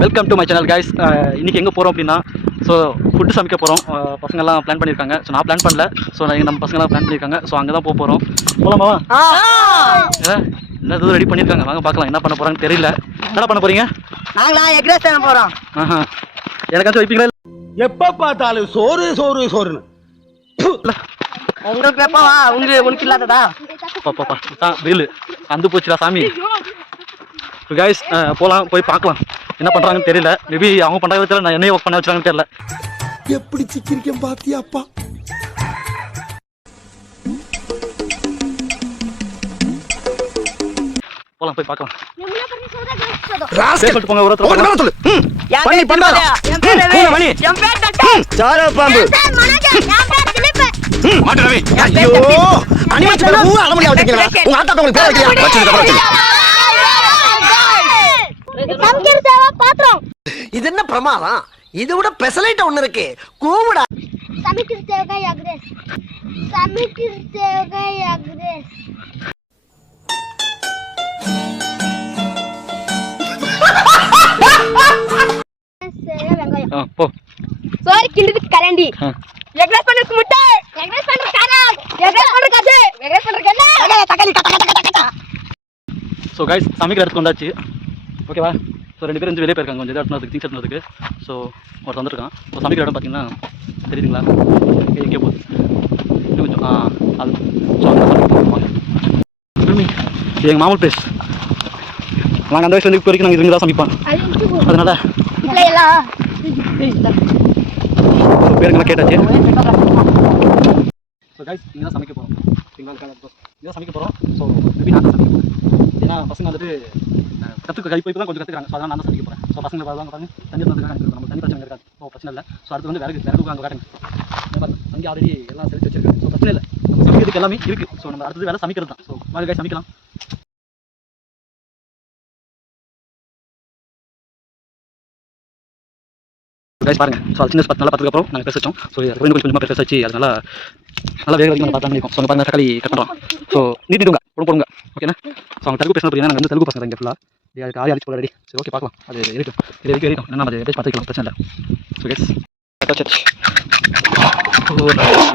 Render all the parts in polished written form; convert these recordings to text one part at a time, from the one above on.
Welcome to my channel guys. இன்றைக்கி எங்கே போகிறோம் அப்படின்னா, ஸோ ஃபுட்டு சமைக்க போகிறோம். பசங்கள்லாம் பிளான் பண்ணியிருக்காங்க. ஸோ நான் பிளான் பண்ணல. ஸோ நம்ம பசங்களாம் பிளான் பண்ணியிருக்காங்க. ஸோ அங்கே தான் போக போகிறோம். போகலாமா? என்ன ரெடி பண்ணியிருக்காங்க, வாங்க பார்க்கலாம். என்ன பண்ண போகிறாங்கன்னு தெரியல. என்ன பண்ண போகிறீங்க? நாங்களா எக் ரைஸ் பண்ண போகிறோம். எனக்காச்சும் வைப்பீங்களா? எப்போ பார்த்தாலும் சோறு சோறு சோறுன்னு. உங்களுக்கு எப்பவா? உனக்கு இல்லாததா? பாப்பா தான் பில்லு அந்து போச்சுடா சாமி. கைஸ் போகலாம், போய் பார்க்கலாம் என்ன பண்ணுறாங்கன்னு தெரியல. மேபி அவங்க பண்ணுற விதத்தில் நான் என்னையே ஒர்க் பண்ண வச்சுறாங்கன்னு தெரியல. எப்படி சிக்கிரிக்கேன் பாத்தியாப்பா. போகலாம், போய் பார்க்கலாம். ராஸ்கல் போங்க, ஒரு சொல்லு. பண்ணி பண்ணாத. மணி. சாரா பாம்பு. மாட்டறவே. ஐயோ. அனிமேட் பண்ண பூ அலமணி ஆவட்டீங்களா? உங்க ஆத்தா உங்களுக்கு பேர் வைக்கலையா? வச்சிருக்க பரவாயில்லை. சமைக்கிற சேவா பாத்ரம். இது என்ன பிரமாதம்? இது விட பெசலைட் ஒன்னு இருக்கு. கூவுடா. சமைக்கிற சேவா எக்ரேஸ். சமைக்கிற சேவா எக்ரேஸ். போ. சோறு கிண்டுறதுக்கு கரண்டி. எக்ரேஸ் பண்றதுக்கு முட்டை. எக்ரேஸ் பண்றதுக்கு காரம். எக்ரேஸ் பண்றதுக்கு கஜே. எக்ரேஸ் பண்றதுக்கு என்ன? தக்காளி கட்ட. ஸோ கைஸ் சமைக்கிற இடத்துக்கு வந்தாச்சு. ஓகேவா? ஸோ 2 பேரும் வெளியே போயிருக்காங்க, கொஞ்சம் எடுத்துனதுக்கு திங்ஸ் எடுத்துனதுக்கு. ஸோ ஒரு வந்துருக்கான். ஸோ சமைக்கிற இடம் பார்த்தீங்கன்னா தெரியுதுங்களா? எங்கே போகுது இன்னும் கொஞ்சம் அது. ஸோ அங்கே சமைக்க இது எங்கள் மாமூல் பிளேஸ். நாங்கள் அந்த வயசுல இப்போ வரைக்கும் நாங்கள் இங்கே தான் சமைப்போம். அதனால பேருங்கெல்லாம் கேட்டாச்சு. ஸோ கைஸ் இங்கே தான் சமைக்க போகிறோம். இங்கே தான் சமைக்க போகிறோம். ஸோ மேபி நான் தான் சமைக்க போகிறேன். ஏன்னா பசங்க வந்துட்டு கற்றுக்க கை போய் தான் கொஞ்சம் கற்றுக்கிறாங்க. ஸோ அதனால் நான் தான் சமைக்க போகிறேன். ஸோ பசங்களை பாருங்க பாருங்க, தண்ணி வந்துருக்காங்க. நம்ம தண்ணி பிரச்சனை இருக்காது. ஸோ பிரச்சனை இல்லை. ஸோ அடுத்து வந்து விறகு அங்கே காட்டுங்க. அங்கே ஆல்ரெடி எல்லாம் சேர்த்து வச்சிருக்காங்க. ஸோ பிரச்சனை இல்லை. நம்ம சமைக்கிறதுக்கு எல்லாமே இருக்குது. ஸோ நம்ம அடுத்தது வேலை சமைக்கிறது தான். ஸோ வாங்க கைஸ் சமைக்கலாம். கைஸ் பாருங்க. ஸோ அது சின்ன நல்லா பார்த்ததுக்கப்புறம் நாங்கள் பேச வச்சோம். ஸோ கொஞ்சம் கொஞ்சமாக பேச வச்சு அதனால நல்லா வேக வரைக்கும் பார்த்தா பண்ணியிருக்கோம். ஸோ பாருங்க தக்காளி கட் பண்ணுறோம். ஸோ நீட்டிடுங்க போடுங்க. ஓகேண்ணா? ஸோ அவங்க தெலுங்கு பேசணும். புரியுது, நாங்கள் வந்து தெலுங்கு பசங்க இங்கே ஃபுல்லாக அதுக்கு அடிச்சு போட ரெடி. சரி ஓகே பார்க்கலாம். அது இருக்கும் இது வரைக்கும் என்ன நம்ம பேசி பார்த்துக்கலாம், பிரச்சனை இல்லை. ஸோ கைஸ்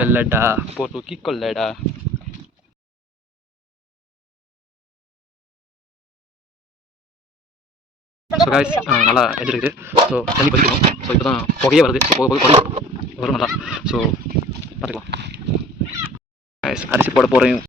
வெள்ளடா போ தூக்கி கொள்ளடா. ஸோ கைஸ் நல்லா எதிர்க்குது. ஸோ தண்ணி கொதிக்கணும். ஸோ இப்போ தான் புகையே வருது. ஸோ போக வரும் நல்லா. ஸோ பார்த்துக்கலாம். கைஸ் அரிசி போட போகிறேன்.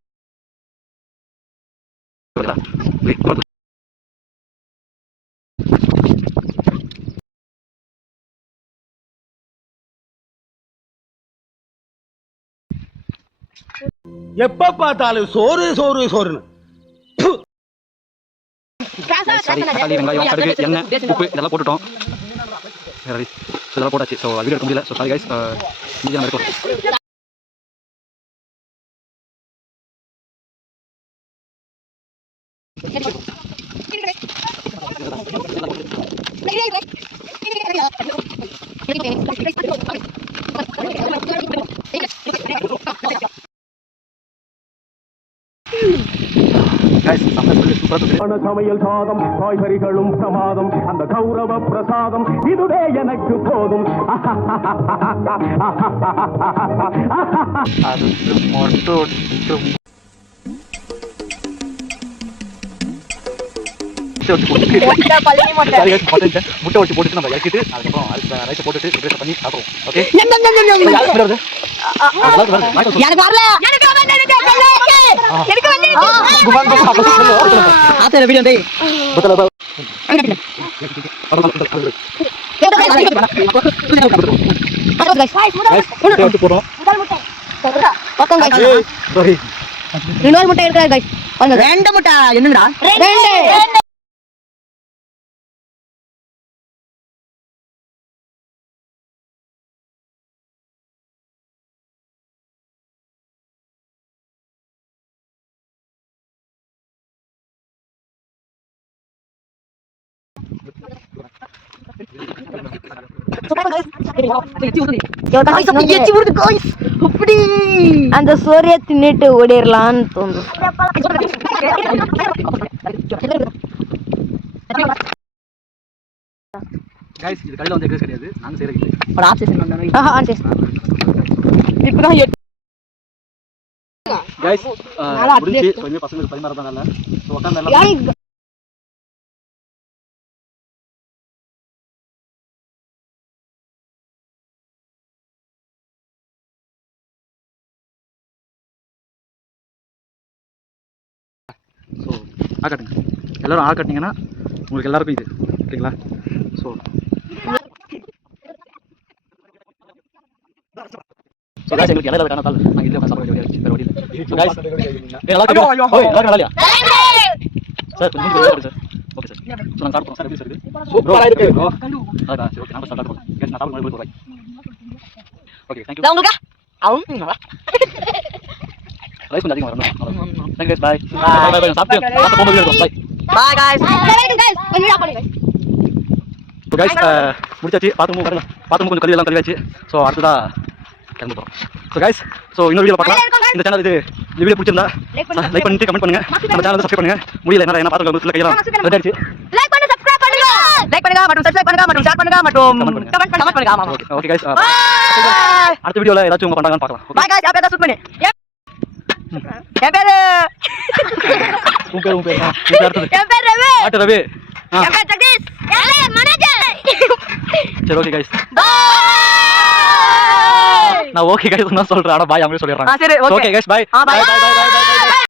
எப்ப பார்த்தாலும் சோறு சோறு சோறுன்னு. சரி தக்காளி வெங்காயம் கடுகு எண்ணெய் உப்பு இதெல்லாம் போட்டுட்டோம். சரி ஸோ இதெல்லாம் போட்டாச்சு. ஸோ வீடியோ எடுக்க முடியல. So sorry guys. இங்கே நம்ம இருக்கோம். சமையல் சாதம் காய்கறிகளும் பிரமாதம். அந்த கௌரவ பிரசாதம் இதுவே எனக்கு போதும். முட்டை வச்சு போட்டுட்டு நம்ம இறக்கிட்டு அதுக்கப்புறம் ரைஸை போட்டுட்டு பண்ணி சாப்பிடுவோம். ஓகே இன்னொரு முட்டை இருக்கிறாரு. 2 முட்டை என்னடா? 2. அந்த சோரிய தின்னுட்டு ஓடிடலான்னு தோணுது. கைஸ் இது கடையில் வந்து எக்ஸஸ் கிடையாது, நாங்கள் செய்கிறது. ஒரு ஆப்ஷன் பண்ணணும். On chase. இப்பதான் கைஸ் நல்லா முடிஞ்சு கொஞ்சம் பசங்களுக்கு பரிமாறதானால ஸோ உட்காந்து எல்லாம் ஸோ ஆக்காட்டுங்க, எல்லோரும் ஆக்காட்டிங்கன்னா உங்களுக்கு எல்லாருக்கும் இது ஓகேங்களா. ஸோ ஸோ கைஸ் எங்களுக்கு இடையில காரணத்தால் நாங்கள் இதில் சாப்பிட வேண்டிய வேறு வழி இல்லை. ஸோ கைஸ் எல்லாருக்கும் நல்லா இல்லையா சார்? கொஞ்சம் சார். Okay sir. ஸோ நாங்கள் சாப்பிட்றோம் சார். எப்படி சார் இருக்குது? சூப்பராக இருக்குது. அதான் சரி, ஓகே. நான் ஸ்டார்ட் பண்ணுறோம். கைஸ் நான் சாப்பிட போகிறேன். Okay thank you. உங்களுக்கு ரைஸ் கொஞ்சம் அதிகமாக வரணும். Thank guys. Bye bye bye. சாப்பிட்டு போகும்போது இருக்கும். Bye bye guys. கொஞ்சம் பண்ணுங்க. ஸோ கைஸ் முடிச்சாச்சு. பாத்ரூம் கொஞ்சம் கழுவி எல்லாம் கழுவியாச்சு. ஸோ அடுத்ததாக கிளம்ப போகிறோம். ஸோ கைஸ் இன்னொரு வீடியோ பார்க்கலாம். இந்த சேனல் இந்த வீடியோ பிடிச்சிருந்தா லைக் பண்ணிட்டு கமெண்ட் பண்ணுங்க. நம்ம சேனலை சப்ஸ்கிரைப் பண்ணுங்க. முடியல என்ன பாத்துக்கலாம் கையெல்லாம் ரெடி ஆயிடுச்சு. லைக் பண்ணி சப்ஸ்கிரைப் பண்ணுங்க. லைக் பண்ணுங்க மற்றும் சப்ஸ்கிரைப் பண்ணுங்க மற்றும் ஷேர் பண்ணுங்க மற்றும் கமெண்ட் பண்ணுங்க. ஆமா. Okay okay guys. அடுத்த வீடியோல ஏதாச்சும் உங்க பண்றாங்கன்னு பார்க்கலாம். பாய் गाइस. அப்படியே ஷூட் பண்ணு. என் பேரு உன் பேர் அடுத்தது. என் பேர் ரவி. ஆட்டு ரவி. என் பேர் ஜெகதீஷ். என் பேர் மனோஜ். சரி ஓகே கைஸ். பாய். நான் ஓகே கைஸ் நான் சொல்றேன். ஆனா பாய் அவங்களே சொல்லிடுறாங்க. சரி okay okay guys. Bye bye bye bye பாய்.